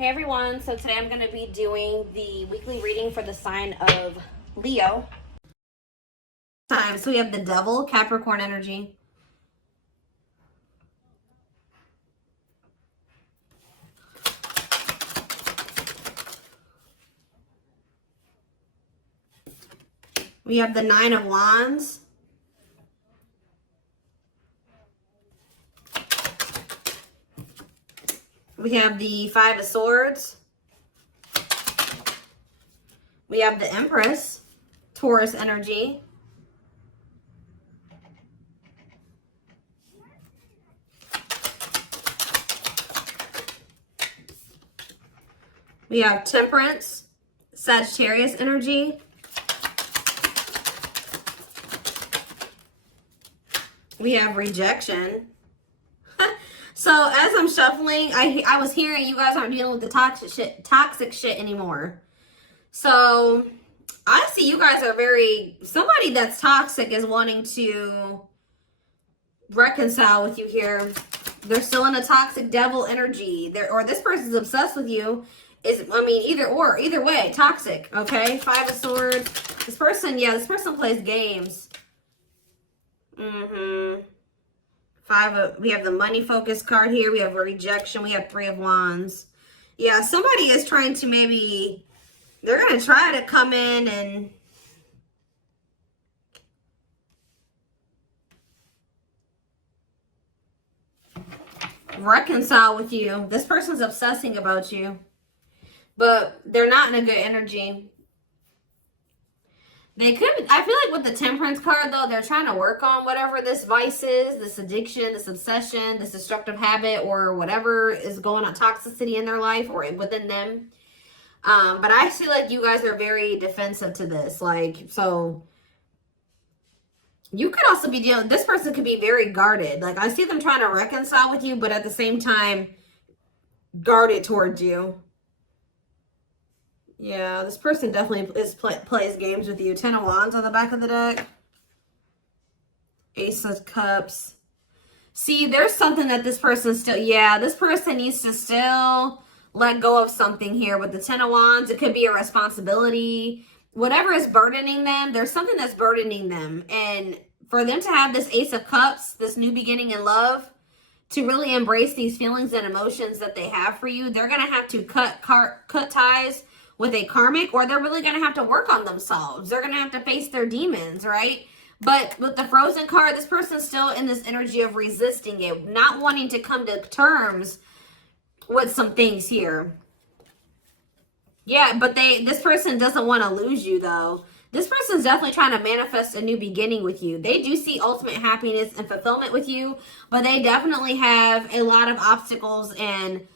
Hey everyone, so today I'm going to be doing the weekly reading for the sign of Leo. So we have the Devil, Capricorn energy. We have the Nine of Wands. We have the Five of Swords. We have the Empress, Taurus energy. We have Temperance, Sagittarius energy. We have Rejection. So as I'm shuffling, I was hearing you guys aren't dealing with the toxic shit anymore. So I see you guys are somebody that's toxic is wanting to reconcile with you here. They're still in a toxic devil energy. Or this person's obsessed with you. Either way, toxic, okay? Five of Swords. This person plays games. We have the money focus card here. We have a Rejection. We have Three of Wands. Yeah, somebody is trying to they're going to try to come in and reconcile with you. This person's obsessing about you, but they're not in a good energy. I feel like with the Temperance card, though, they're trying to work on whatever this vice is, this addiction, this obsession, this destructive habit, or whatever is going on, toxicity in their life or within them. But I feel like you guys are very defensive to this. So you could also be this person could be very guarded. I see them trying to reconcile with you, but at the same time, guarded towards you. Yeah, this person definitely plays games with you. Ten of Wands on the back of the deck. Ace of Cups. See, there's something that this person this person needs to still let go of something here with the Ten of Wands. It could be a responsibility. Whatever is burdening them, there's something that's burdening them. And for them to have this Ace of Cups, this new beginning in love, to really embrace these feelings and emotions that they have for you, they're going to have to cut ties with a karmic, or they're really going to have to work on themselves. They're going to have to face their demons, right? But with the Frozen card, this person's still in this energy of resisting it, not wanting to come to terms with some things here. Yeah, but this person doesn't want to lose you, though. This person's definitely trying to manifest a new beginning with you. They do see ultimate happiness and fulfillment with you, but they definitely have a lot of obstacles and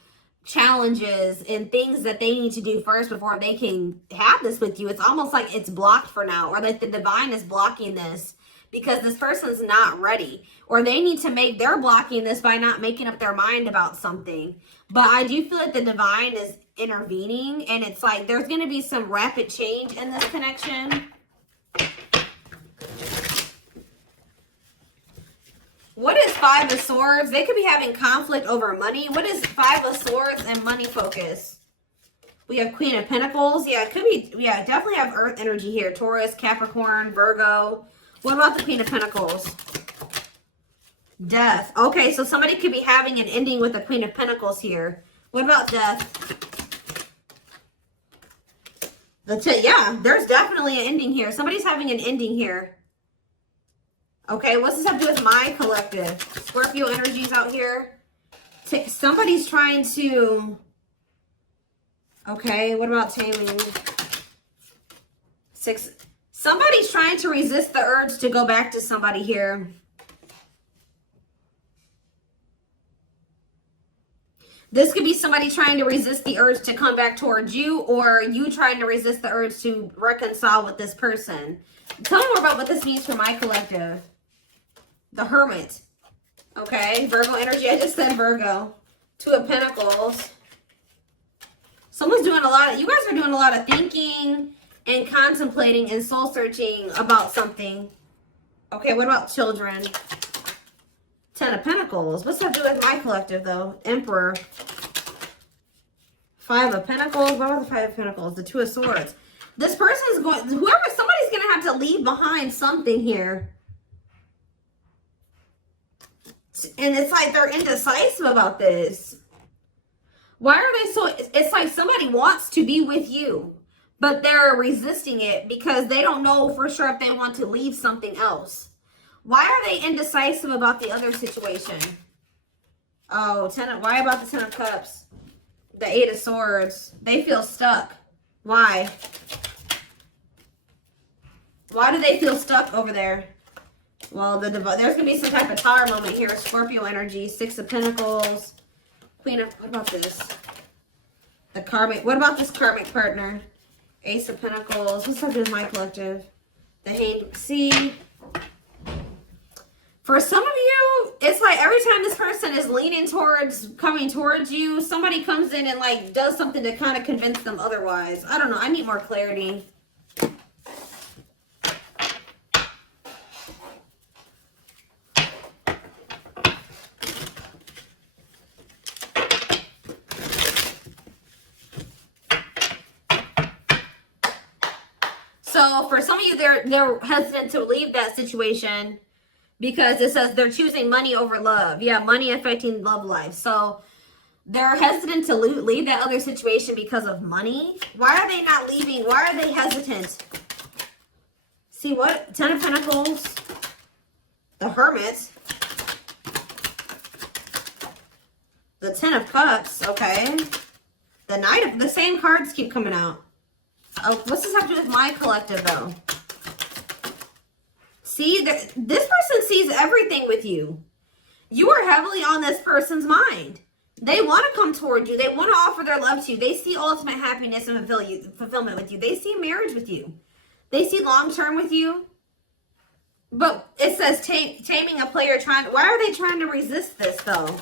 challenges and things that they need to do first before they can have this with you. It's almost like it's blocked for now, or like the divine is blocking this because this person's not ready, or they're blocking this by not making up their mind about something. But I do feel like the divine is intervening, and it's like there's going to be some rapid change in this connection. What is Five of Swords? They could be having conflict over money. What is Five of Swords and money focus? We have Queen of Pentacles. Yeah, it could be. Yeah, definitely have Earth energy here. Taurus, Capricorn, Virgo. What about the Queen of Pentacles? Death. Okay, so somebody could be having an ending with the Queen of Pentacles here. What about death? Yeah, there's definitely an ending here. Somebody's having an ending here. Okay, what's this have to do with my collective? Scorpio energies out here. Somebody's trying to... Okay, what about taming? Somebody's trying to resist the urge to go back to somebody here. This could be somebody trying to resist the urge to come back towards you, or you trying to resist the urge to reconcile with this person. Tell me more about what this means for my collective. The Hermit. Okay, Virgo energy. I just said Virgo. Two of Pentacles. Someone's doing you guys are doing a lot of thinking and contemplating and soul searching about something. Okay, what about children? Ten of Pentacles. What's that do with my collective, though? Emperor. Five of Pentacles. What about the Five of Pentacles? The Two of Swords. This person is going, somebody's going to have to leave behind something here. And it's like they're indecisive about this. Why are they so, it's like somebody wants to be with you, but they're resisting it because they don't know for sure if they want to leave something else. Why are they indecisive about the other situation? Oh, why about the Ten of Cups? The Eight of Swords. They feel stuck. Why? Why do they feel stuck over there? Well, there's going to be some type of tower moment here. Scorpio energy. Six of Pentacles. Queen of... What about this? The karmic... What about this karmic partner? Ace of Pentacles. What's up with my collective? The Hanged... See... For some of you, it's like every time this person is leaning towards, coming towards you, somebody comes in and like does something to kind of convince them otherwise. I don't know. I need more clarity. So for some of you, they're hesitant to leave that situation. Because it says they're choosing money over love. Yeah, money affecting love life. So they're hesitant to leave that other situation because of money. Why are they not leaving? Why are they hesitant? See what? Ten of Pentacles. The Hermit. The Ten of Cups. Okay. The Knight of... The same cards keep coming out. Oh, what's this have to do with my collective though? See, this person sees everything with you. You are heavily on this person's mind. They want to come toward you. They want to offer their love to you. They see ultimate happiness and fulfillment with you. They see marriage with you. They see long-term with you. But it says taming a player trying... Why are they trying to resist this, though?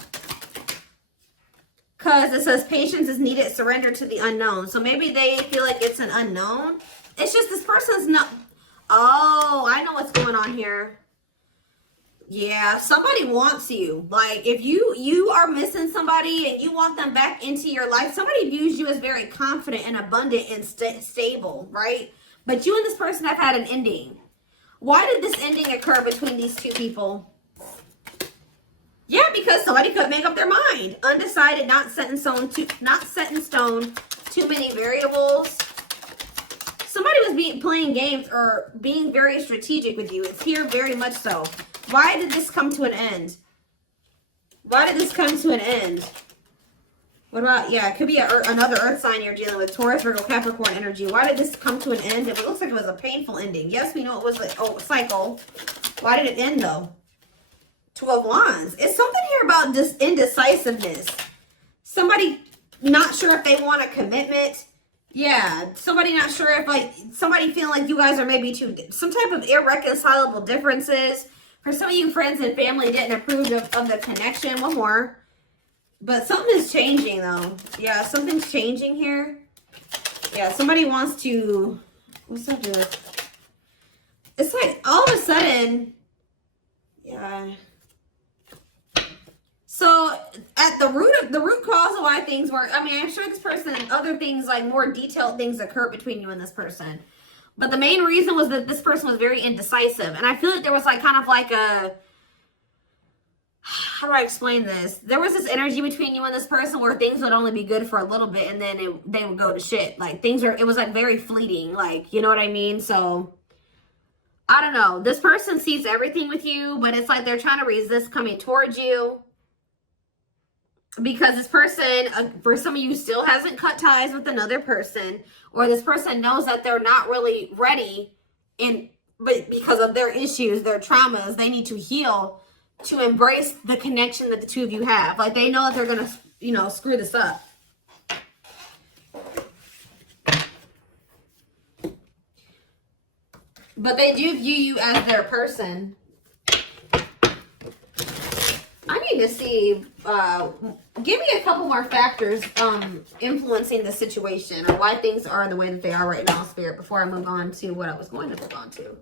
Because it says patience is needed, surrender to the unknown. So maybe they feel like it's an unknown. It's just this person's not... Oh, I know what's going on here. Yeah, somebody wants you. Like, if you are missing somebody and you want them back into your life, somebody views you as very confident and abundant and stable, right? But you and this person have had an ending. Why did this ending occur between these two people? Yeah, because somebody could make up their mind. Undecided, not set in stone, too many variables. Somebody was playing games or being very strategic with you. It's here very much so. Why did this come to an end? Why did this come to an end? What about, yeah, it could be another earth sign you're dealing with. Taurus, Virgo, Capricorn energy. Why did this come to an end? It looks like it was a painful ending. Yes, we know it was a cycle. Why did it end though? Two of Wands. It's something here about this indecisiveness. Somebody not sure if they want a commitment. Yeah, somebody not sure if, like, somebody feeling like you guys are maybe some type of irreconcilable differences. For some of you, friends and family didn't approve of the connection. One more. But something is changing, though. Yeah, something's changing here. Yeah, somebody wants to... What's that do? It's like, all of a sudden... Yeah... So, at the root cause of why things work, I mean, I'm sure this person and other things, like more detailed things occur between you and this person. But the main reason was that this person was very indecisive. And I feel like there was like kind of like a, how do I explain this? There was this energy between you and this person where things would only be good for a little bit and then they would go to shit. Like it was like very fleeting, like, you know what I mean? So, I don't know. This person sees everything with you, but it's like they're trying to resist coming towards you. Because this person, for some of you, still hasn't cut ties with another person. Or this person knows that they're not really ready. But because of their issues, their traumas, they need to heal to embrace the connection that the two of you have. Like, they know that they're going to, you know, screw this up. But they do view you as their person. I need to see, give me a couple more factors influencing the situation or why things are the way that they are right now, Spirit, before I move on to what I was going to move on to.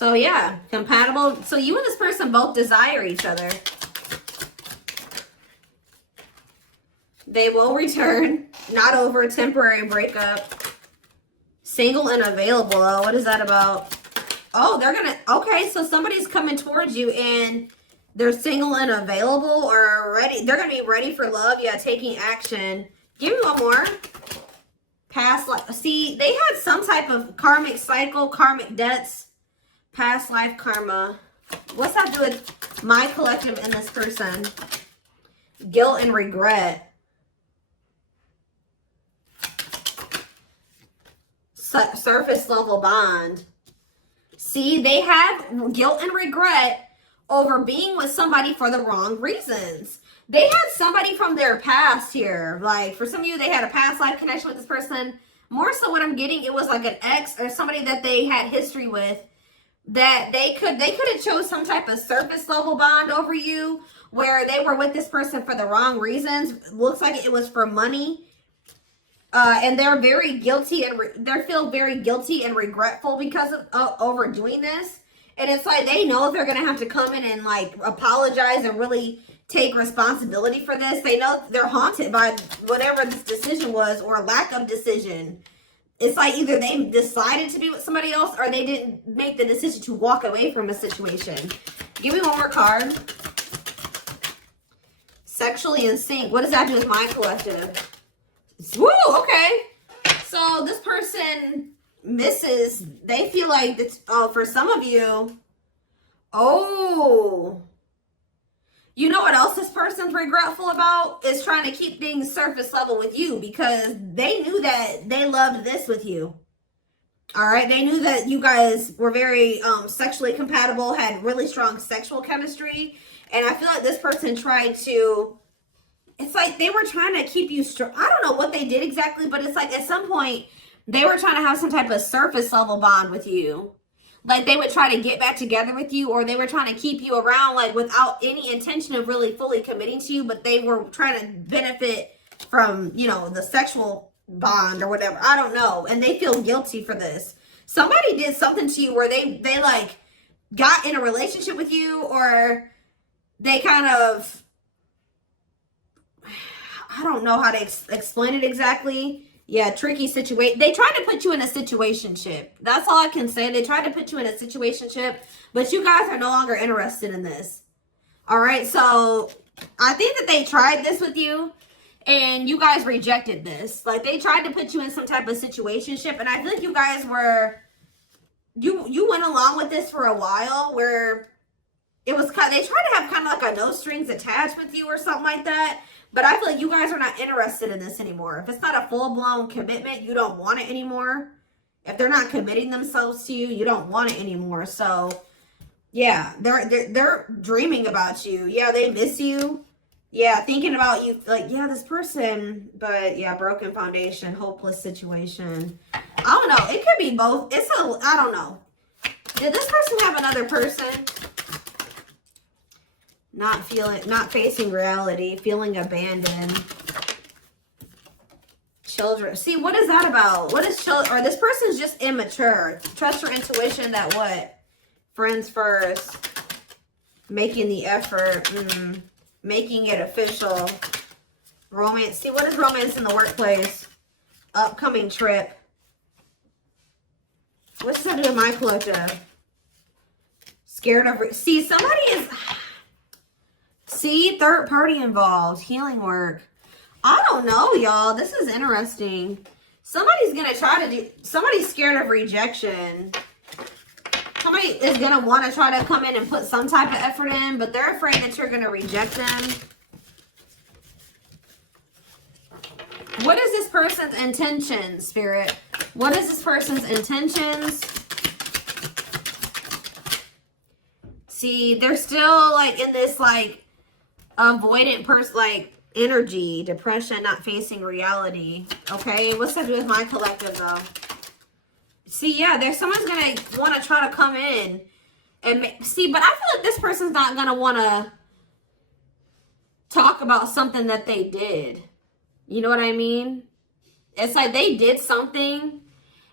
So yeah, compatible. So you and this person both desire each other. They will return. Not over a temporary breakup. Single and available. Oh, what is that about? Oh, they're gonna, okay, so somebody's coming towards you and they're single and available or ready. They're gonna be ready for love. Yeah, taking action. Give me one more. Past life. See, they had some type of karmic cycle, karmic debts, past life karma. What's that do with my collective and this person? Guilt and regret. Surface level bond. See, they have guilt and regret over being with somebody for the wrong reasons. They had somebody from their past here. Like, for some of you, they had a past life connection with this person. More so what I'm getting, it was like an ex or somebody that they had history with, that they could have chose some type of surface level bond over you, where they were with this person for the wrong reasons. Looks like it was for money. And they're very guilty and they feel very guilty and regretful because of overdoing this. And it's like they know they're going to have to come in and like apologize and really take responsibility for this. They know they're haunted by whatever this decision was or lack of decision. It's like either they decided to be with somebody else or they didn't make the decision to walk away from a situation. Give me one more card. Sexually in sync. What does that do with my collective? Woo, okay. So this person misses, they feel like it's, oh, for some of you, oh, you know what else this person's regretful about? Is trying to keep things surface level with you because they knew that they loved this with you. All right. They knew that you guys were very sexually compatible, had really strong sexual chemistry. And I feel like this person tried to, it's like they were trying to keep you strong. I don't know what they did exactly, but it's like at some point they were trying to have some type of surface level bond with you. Like they would try to get back together with you, or they were trying to keep you around like without any intention of really fully committing to you, but they were trying to benefit from, you know, the sexual bond or whatever. I don't know. And they feel guilty for this. Somebody did something to you where they like got in a relationship with you, or they kind of, I don't know how to explain it exactly. Yeah, tricky situation. They tried to put you in a situationship. That's all I can say. They tried to put you in a situationship, but you guys are no longer interested in this. All right, so I think that they tried this with you, and you guys rejected this. Like, they tried to put you in some type of situationship, and I feel like you guys were, you went along with this for a while, where it was kind of, they tried to have kind of like a no strings attached with you or something like that. But I feel like you guys are not interested in this anymore. If it's not a full-blown commitment, you don't want it anymore. If they're not committing themselves to you, you don't want it anymore. So, yeah, they're dreaming about you. Yeah, they miss you. Yeah, thinking about you. Like, yeah, this person. But, yeah, broken foundation, hopeless situation. I don't know. It could be both. I don't know. Did this person have another person? Not facing reality, feeling abandoned. Children. See, what is that about? What is children? Or this person's just immature. Trust your intuition that what? Friends first. Making the effort. Making it official. Romance. See, what is romance in the workplace? Upcoming trip. What's that do with my collective? Scared of... See, somebody is... See, third party involved. Healing work. I don't know, y'all. This is interesting. Somebody's going to try to do... Somebody's scared of rejection. Somebody is going to want to try to come in and put some type of effort in, but they're afraid that you're going to reject them. What is this person's intention, Spirit? What is this person's intentions? See, they're still like in this like avoidant person, like energy, depression, not facing reality. Okay, what's that do with my collective though? See, yeah, there's someone's gonna want to try to come in and see, but I feel like this person's not gonna want to talk about something that they did. You know what I mean? It's like they did something,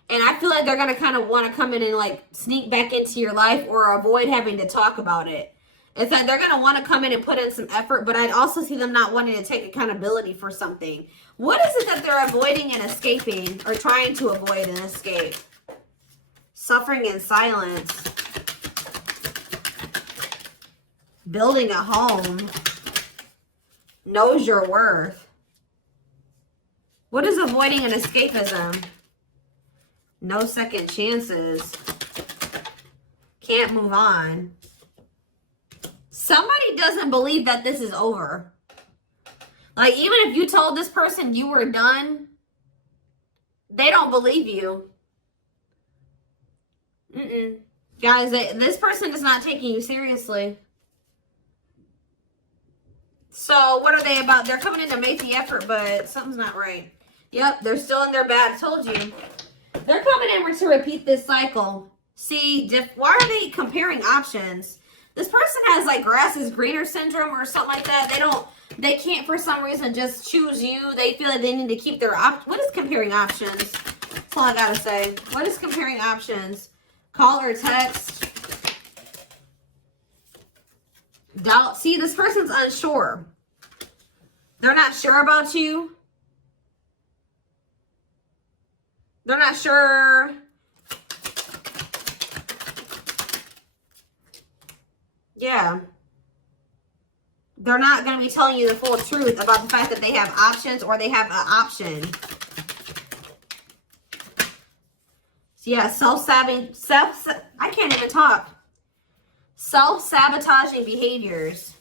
and I feel like they're going to kind of want to come in and like sneak back into your life or avoid having to talk about it. It's that they're going to want to come in and put in some effort, but I'd also see them not wanting to take accountability for something. What is it that they're avoiding and escaping, or trying to avoid and escape? Suffering in silence. Building a home. Knows your worth. What is avoiding and escapism? No second chances. Can't move on. Somebody doesn't believe that this is over. Like, even if you told this person you were done, they don't believe you. Guys, this person is not taking you seriously. So, what are they about? They're coming in to make the effort, but something's not right. Yep, they're still in their bad. I told you. They're coming in to repeat this cycle. See, why are they comparing options? This person has like grass is greener syndrome or something like that. They can't for some reason just choose you. They feel like they need to keep their what is comparing options? That's all I gotta say. What is comparing options? Call or text? Doubt. See, this person's unsure. They're not sure about you. They're not sure. Yeah. They're not going to be telling you the full truth about the fact that they have options or they have an option. So yeah, I can't even talk. Self-sabotaging behaviors.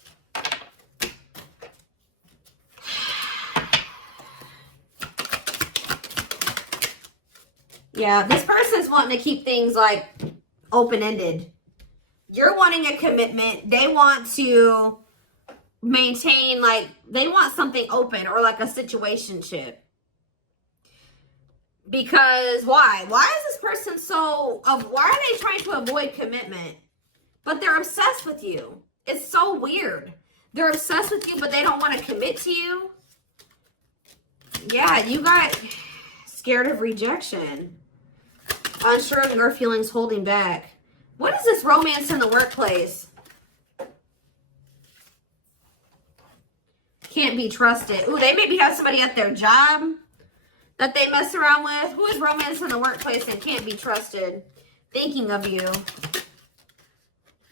Yeah, this person's wanting to keep things like open-ended. You're wanting a commitment. They want to maintain, like, they want something open or like a situationship. Because why? Why is this person why are they trying to avoid commitment? But they're obsessed with you. It's so weird. They're obsessed with you, but they don't want to commit to you. Yeah, you got scared of rejection. Unsure of your feelings, holding back. What is this romance in the workplace? Can't be trusted. Ooh, they maybe have somebody at their job that they mess around with. Who is romance in the workplace and can't be trusted? Thinking of you.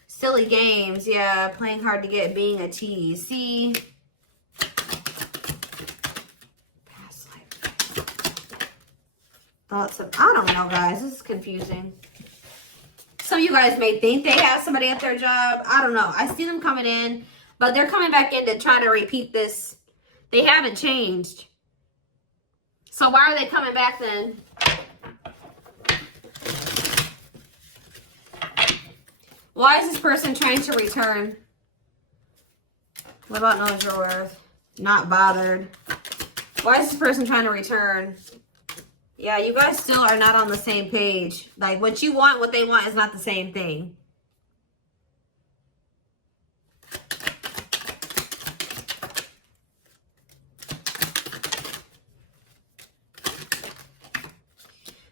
Silly games. Yeah, playing hard to get, being a tease. See? Past life. Thoughts of, I don't know, guys. This is confusing. Some of you guys may think they have somebody at their job. I don't know. I see them coming in, but they're coming back in to try to repeat this. They haven't changed. So why are they coming back then? Why is this person trying to return? What about knows your worth? Not bothered. Why is this person trying to return? Yeah, you guys still are not on the same page. Like, what you want, what they want is not the same thing.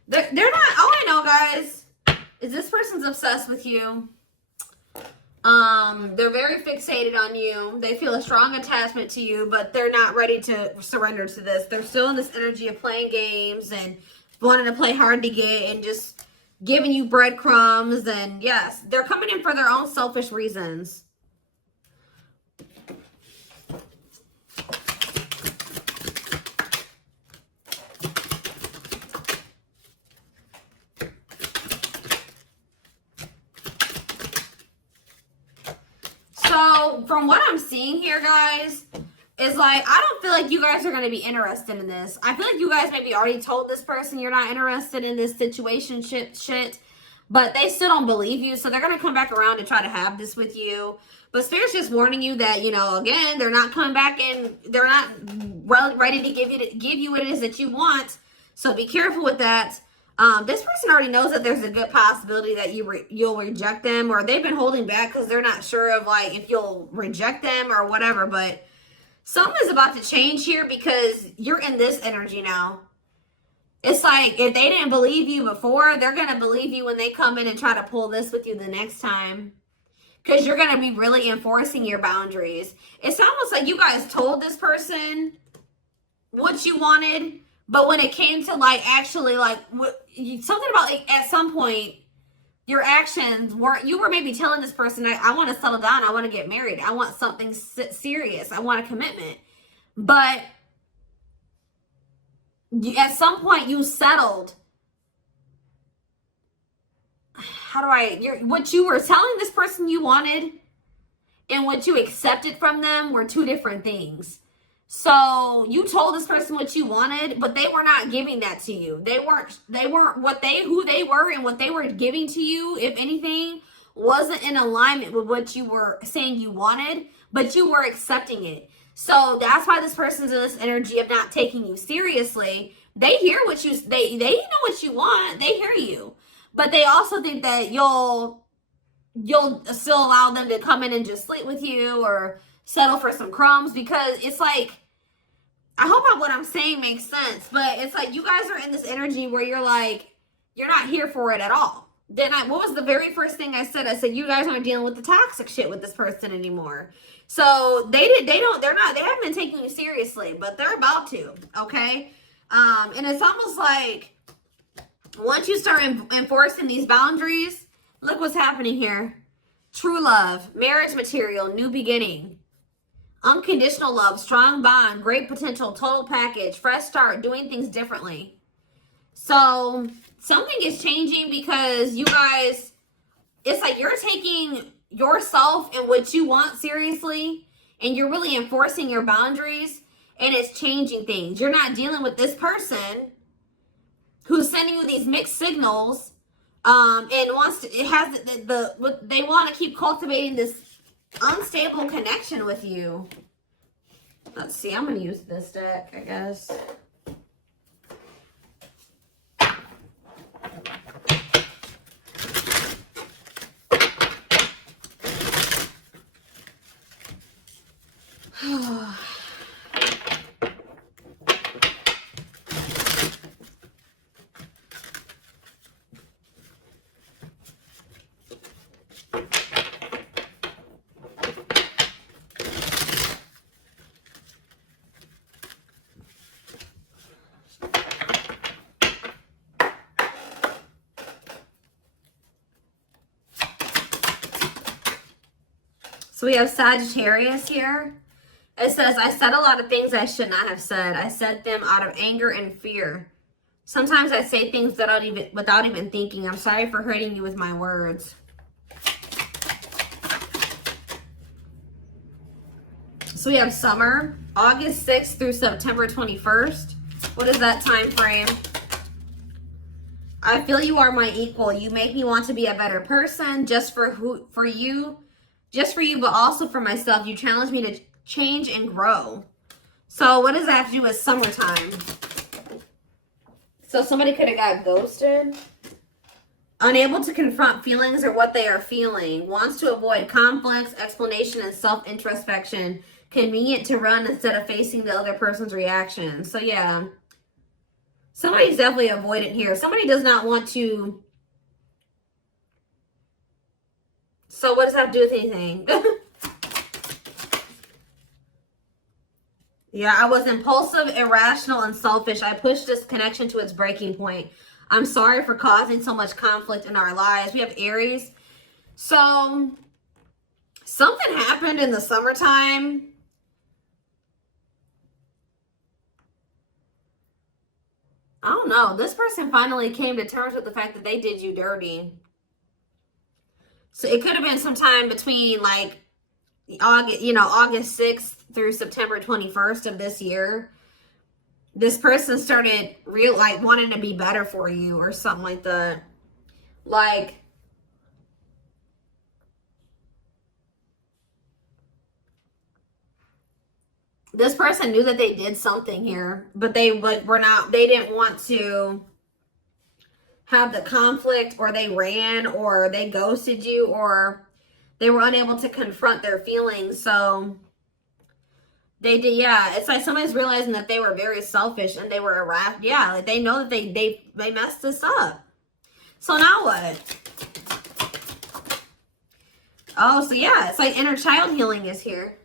They're not, all I know, guys, is this person's obsessed with you. They're very fixated on you. They feel a strong attachment to you, but they're not ready to surrender to this. They're still in this energy of playing games and wanting to play hard to get and just giving you breadcrumbs. And yes, they're coming in for their own selfish reasons. So from what I'm seeing here, guys, is like, I don't feel like you guys are going to be interested in this. I feel like you guys maybe already told this person you're not interested in this situationship shit, but they still don't believe you. So they're going to come back around to try to have this with you. But Spirit's just warning you that, you know, again, they're not coming back and they're not ready to give you what it is that you want. So be careful with that. This person already knows that there's a good possibility that you'll reject them, or they've been holding back because they're not sure of like if you'll reject them or whatever. But something is about to change here because you're in this energy now. It's like, if they didn't believe you before, they're going to believe you when they come in and try to pull this with you the next time. Because you're going to be really enforcing your boundaries. It's almost like you guys told this person what you wanted, but when it came to like actually like something about like at some point your actions were, you were maybe telling this person, I want to settle down, I want to get married, I want something serious, I want a commitment, but at some point you settled. What you were telling this person you wanted and what you accepted from them were two different things. So you told this person what you wanted, but they were not giving that to you. They weren't who they were, and what they were giving to you, if anything, wasn't in alignment with what you were saying you wanted, but you were accepting it. So that's why this person's in this energy of not taking you seriously. They hear what they know what you want. They hear you. But they also think that you'll still allow them to come in and just sleep with you or settle for some crumbs, because it's like, I hope what I'm saying makes sense, but it's like you guys are in this energy where you're like, you're not here for it at all. Then what was the very first thing I said? I said, you guys aren't dealing with the toxic shit with this person anymore. So they haven't been taking you seriously, but they're about to, okay? And it's almost like once you start enforcing these boundaries, look what's happening here. True love, marriage material, new beginning, unconditional love, strong bond, great potential, total package, fresh start, doing things differently. So something is changing because you guys, it's like you're taking yourself and what you want seriously, and you're really enforcing your boundaries, and it's changing things. You're not dealing with this person who's sending you these mixed signals, and they want to keep cultivating this unstable connection with you. Let's see, I'm going to use this deck, I guess. So we have Sagittarius here. It says, I said a lot of things I should not have said. I said them out of anger and fear. Sometimes I say things without even thinking. I'm sorry for hurting you with my words. So we have summer, August 6th through September 21st. What is that time frame? I feel you are my equal. You make me want to be a better person just for you, but also for myself. You challenge me to change and grow. So what does that have to do with summertime? So somebody could have got ghosted. Unable to confront feelings or what they are feeling. Wants to avoid conflicts, explanation, and self-introspection. Convenient to run instead of facing the other person's reaction. So yeah. Somebody's definitely avoidant here. Somebody does not want to. So what does that have to do with anything? Yeah, I was impulsive, irrational, and selfish. I pushed this connection to its breaking point. I'm sorry for causing so much conflict in our lives. We have Aries. So something happened in the summertime. I don't know. This person finally came to terms with the fact that they did you dirty. So it could have been sometime between like August 6th through September 21st of this year. This person started wanting to be better for you or something like that. Like, this person knew that they did something here, but they didn't want to have the conflict, or they ran, or they ghosted you, or they were unable to confront their feelings. So They did, yeah. It's like somebody's realizing that they were very selfish and they were irrational. Yeah, like they know that they messed this up. So now what? Oh, so yeah, it's like inner child healing is here.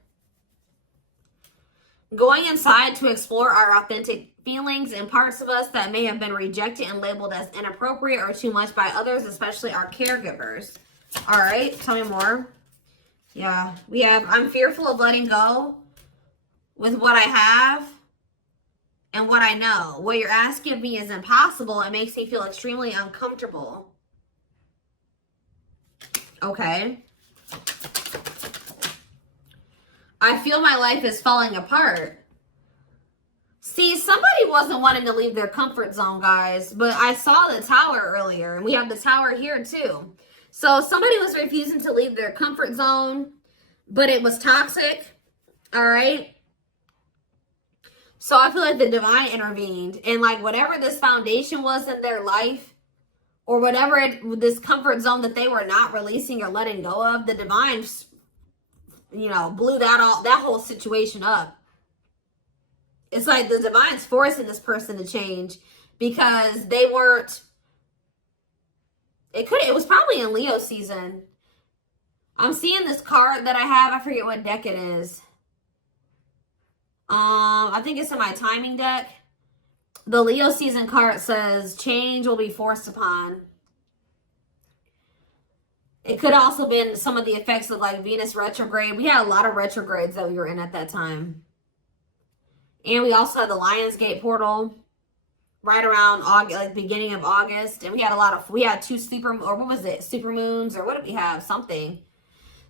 Going inside to explore our authentic feelings and parts of us that may have been rejected and labeled as inappropriate or too much by others, especially our caregivers. All right, tell me more. Yeah, we have, I'm fearful of letting go with what I have and what I know. What you're asking of me is impossible. It makes me feel extremely uncomfortable. Okay. I feel my life is falling apart. See, somebody wasn't wanting to leave their comfort zone, guys, but I saw the tower earlier, and we have the tower here too. So somebody was refusing to leave their comfort zone, but it was toxic, all right? So I feel like the divine intervened, and like whatever this foundation was in their life, or whatever this comfort zone that they were not releasing or letting go of, the divine, you know, blew that whole situation up. It's like the divine's forcing this person to change because they weren't, it was probably in Leo season. I'm seeing this card that I have, I forget what deck it is. I think it's in my timing deck. The Leo season card says change will be forced upon. It could also been some of the effects of like Venus retrograde. We had a lot of retrogrades that we were in at that time. And we also had the Lionsgate portal right around August, like beginning of August. And we had two super, or what was it? Super moons, or what did we have? Something.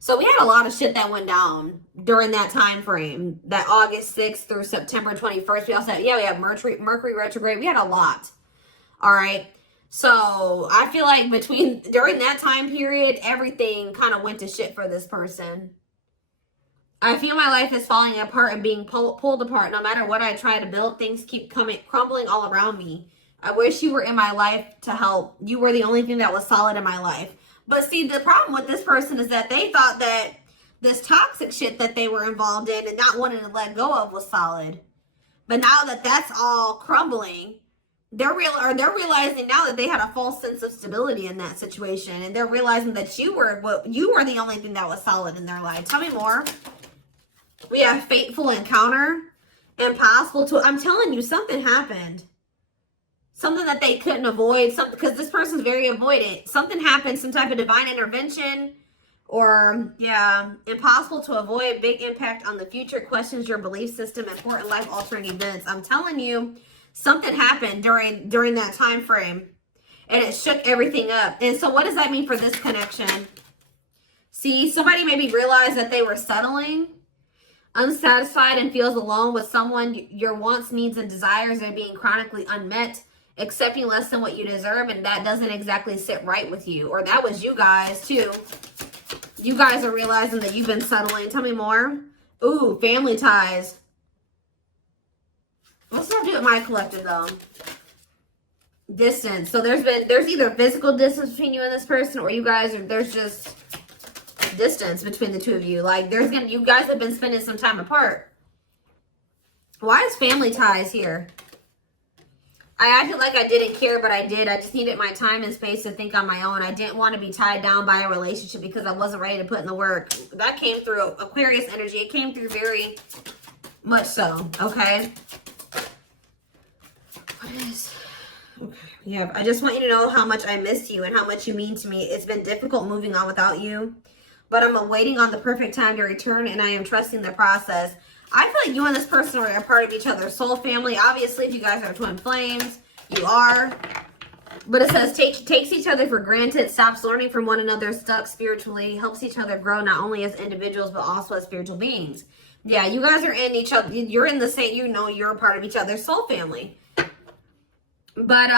So we had a lot of shit that went down during that time frame, that August 6th through September 21st. We also had, we had Mercury retrograde. We had a lot. All right. So I feel like during that time period, everything kind of went to shit for this person. I feel my life is falling apart and being pulled apart. No matter what I try to build, things keep crumbling all around me. I wish you were in my life to help. You were the only thing that was solid in my life. But see, the problem with this person is that they thought that this toxic shit that they were involved in and not wanting to let go of was solid. But now that that's all crumbling, they're realizing now that they had a false sense of stability in that situation, and they're realizing that you were the only thing that was solid in their life. Tell me more. We have fateful encounter, impossible to. I'm telling you, something happened. Something that they couldn't avoid, because this person's very avoidant. Something happened, some type of divine intervention, or, impossible to avoid, big impact on the future, questions your belief system, important life-altering events. I'm telling you, something happened during that time frame, and it shook everything up. And so what does that mean for this connection? See, somebody maybe realized that they were settling, unsatisfied, and feels alone with someone. Your wants, needs, and desires are being chronically unmet, accepting less than what you deserve, and that doesn't exactly sit right with you. Or that was you guys too. You guys are realizing that you've been settling. Tell me more. Ooh, family ties. What's that do with my collective though? Distance. So there's either physical distance between you and this person, or there's just distance between the two of you. Like you guys have been spending some time apart. Why is family ties here? I acted like I didn't care, but I did. I just needed my time and space to think on my own. I didn't want to be tied down by a relationship because I wasn't ready to put in the work. That came through Aquarius energy. It came through very much so, okay? What is... Okay. Yeah, I just want you to know how much I miss you and how much you mean to me. It's been difficult moving on without you, but I'm waiting on the perfect time to return, and I am trusting the process. I feel like you and this person are a part of each other's soul family. Obviously, if you guys are twin flames, you are. But it says takes each other for granted, stops learning from one another, stuck spiritually, helps each other grow not only as individuals, but also as spiritual beings. Yeah, you guys are in each other. You're in the same, you're a part of each other's soul family. But,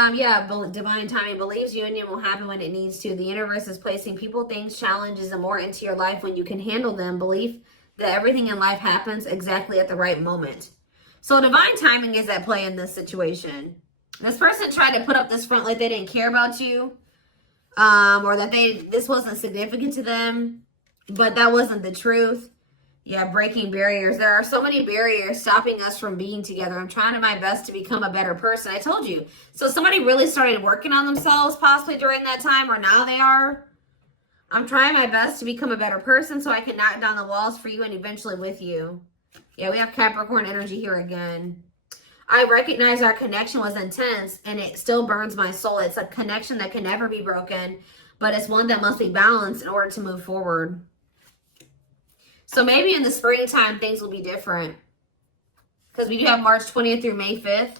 divine timing believes union will happen when it needs to. The universe is placing people, things, challenges, and more into your life when you can handle them. Belief that everything in life happens exactly at the right moment. So divine timing is at play in this situation. This person tried to put up this front like they didn't care about you, or that this wasn't significant to them, but that wasn't the truth. Yeah, breaking barriers. There are so many barriers stopping us from being together. I'm trying my best to become a better person. I told you. So somebody really started working on themselves possibly during that time, or now they are. I'm trying my best to become a better person so I can knock down the walls for you and eventually with you. Yeah, we have Capricorn energy here again. I recognize our connection was intense and it still burns my soul. It's a connection that can never be broken, but it's one that must be balanced in order to move forward. So maybe in the springtime, things will be different. Because we do have March 20th through May 5th.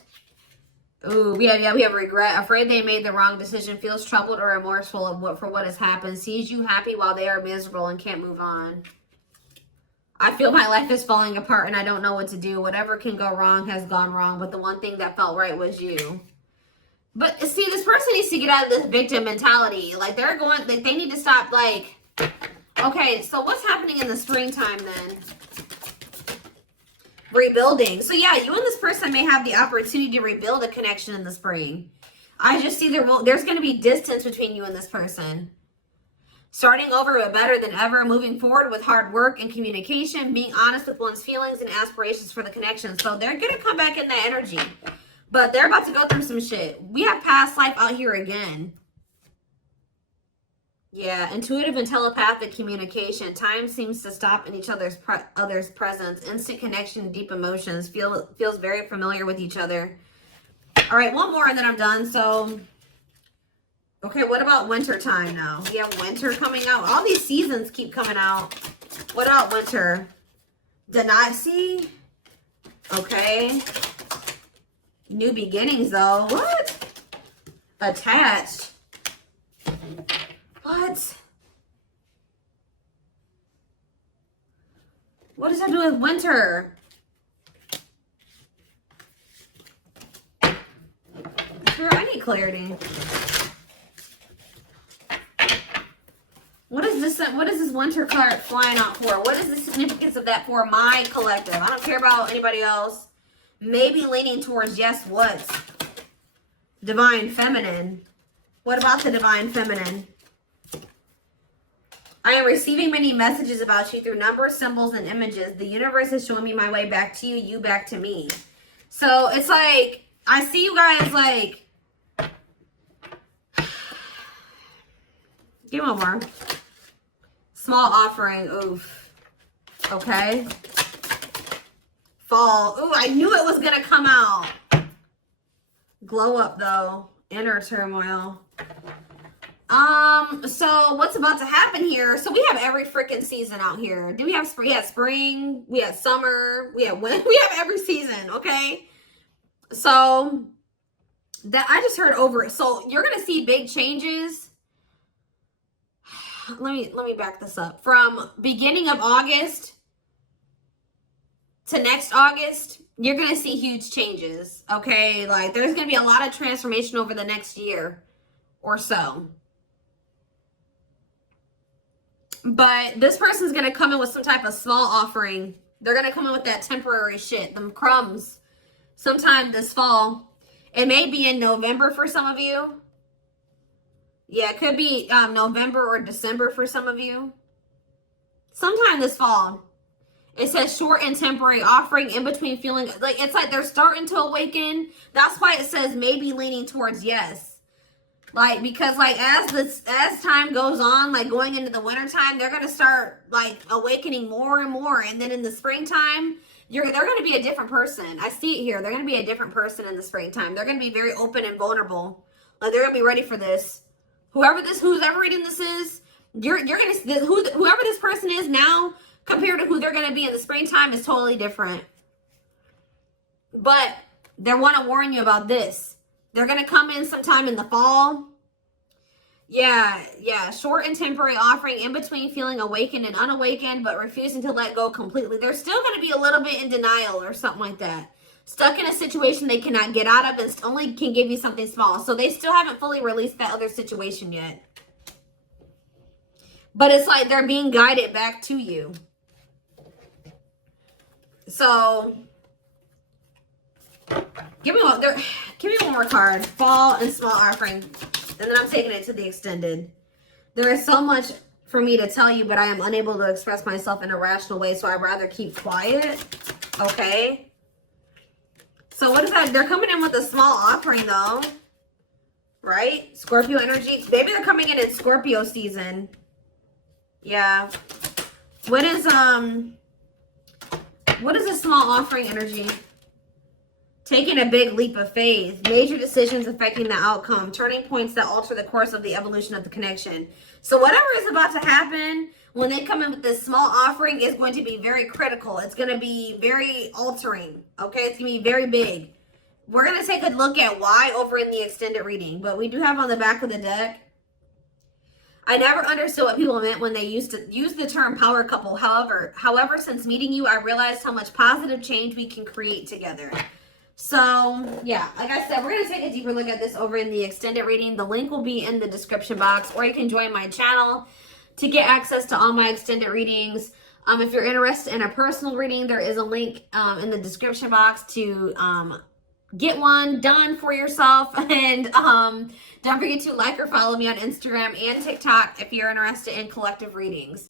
Ooh, we have regret. Afraid they made the wrong decision. Feels troubled or remorseful for what has happened. Sees you happy while they are miserable and can't move on. I feel my life is falling apart and I don't know what to do. Whatever can go wrong has gone wrong. But the one thing that felt right was you. But see, this person needs to get out of this victim mentality. Like they need to stop like... Okay, so what's happening in the springtime then? Rebuilding. So yeah, you and this person may have the opportunity to rebuild a connection in the spring. I just see there's going to be distance between you and this person. Starting over but better than ever, moving forward with hard work and communication, being honest with one's feelings and aspirations for the connection. So they're going to come back in that energy. But they're about to go through some shit. We have past life out here again. Yeah, intuitive and telepathic communication. Time seems to stop in each other's presence. Instant connection, deep emotions. Feels very familiar with each other. All right, one more and then I'm done. So, okay, what about winter time now? We have winter coming out. All these seasons keep coming out. What about winter? See? Okay. New beginnings though. What? Attached. What? What does that do with winter? Sure, I need clarity. What is this? What is this winter card flying out for? What is the significance of that for my collective? I don't care about anybody else. Maybe leaning towards yes, what? Divine feminine. What about the divine feminine? I am receiving many messages about you through numbers, symbols, and images. The universe is showing me my way back to you, you back to me. So it's like, I see you guys like, give me one more. Small offering, oof. Okay. Fall, ooh, I knew it was gonna come out. Glow up though, inner turmoil. So what's about to happen here? So we have every freaking season out here. Do we have spring? We have spring, we have summer, we have winter, we have every season, okay? So that I just heard over it. So you're gonna see big changes. Let me back this up. From beginning of August to next August, you're gonna see huge changes, okay? Like there's gonna be a lot of transformation over the next year or so. But this person's going to come in with some type of small offering. They're going to come in with that temporary shit, them crumbs, sometime this fall. It may be in November for some of you. Yeah, it could be November or December for some of you. Sometime this fall. It says short and temporary offering in between feeling. Like it's like they're starting to awaken. That's why it says maybe leaning towards yes. Like, because, like, as time goes on, like, going into the winter time, they're going to start, like, awakening more and more. And then in the springtime, they're going to be a different person. I see it here. They're going to be a different person in the springtime. They're going to be very open and vulnerable. Like, they're going to be ready for this. Whoever reading this is, you're going to, whoever this person is now, compared to who they're going to be in the springtime is totally different. But they want to warn you about this. They're going to come in sometime in the fall. Yeah. Short and temporary offering in between feeling awakened and unawakened, but refusing to let go completely. They're still going to be a little bit in denial or something like that. Stuck in a situation they cannot get out of and only can give you something small. So they still haven't fully released that other situation yet. But it's like they're being guided back to you. So... Give me one more card. Fall and small offering. And then I'm taking it to the extended. There is so much for me to tell you, but I am unable to express myself in a rational way, so I'd rather keep quiet. Okay. So what is that? They're coming in with a small offering though. Right? Scorpio energy. Maybe they're coming in Scorpio season. Yeah. What is a small offering energy? Taking a big leap of faith. Major decisions affecting the outcome. Turning points that alter the course of the evolution of the connection. So whatever is about to happen when they come in with this small offering is going to be very critical. It's going to be very altering. Okay? It's going to be very big. We're going to take a look at why over in the extended reading. But we do have on the back of the deck, I never understood what people meant when they used to use the term power couple. However, since meeting you, I realized how much positive change we can create together. So, yeah, like I said, we're going to take a deeper look at this over in the extended reading. The link will be in the description box, or you can join my channel to get access to all my extended readings. If you're interested in a personal reading, there is a link in the description box to get one done for yourself. And don't forget to like or follow me on Instagram and TikTok if you're interested in collective readings.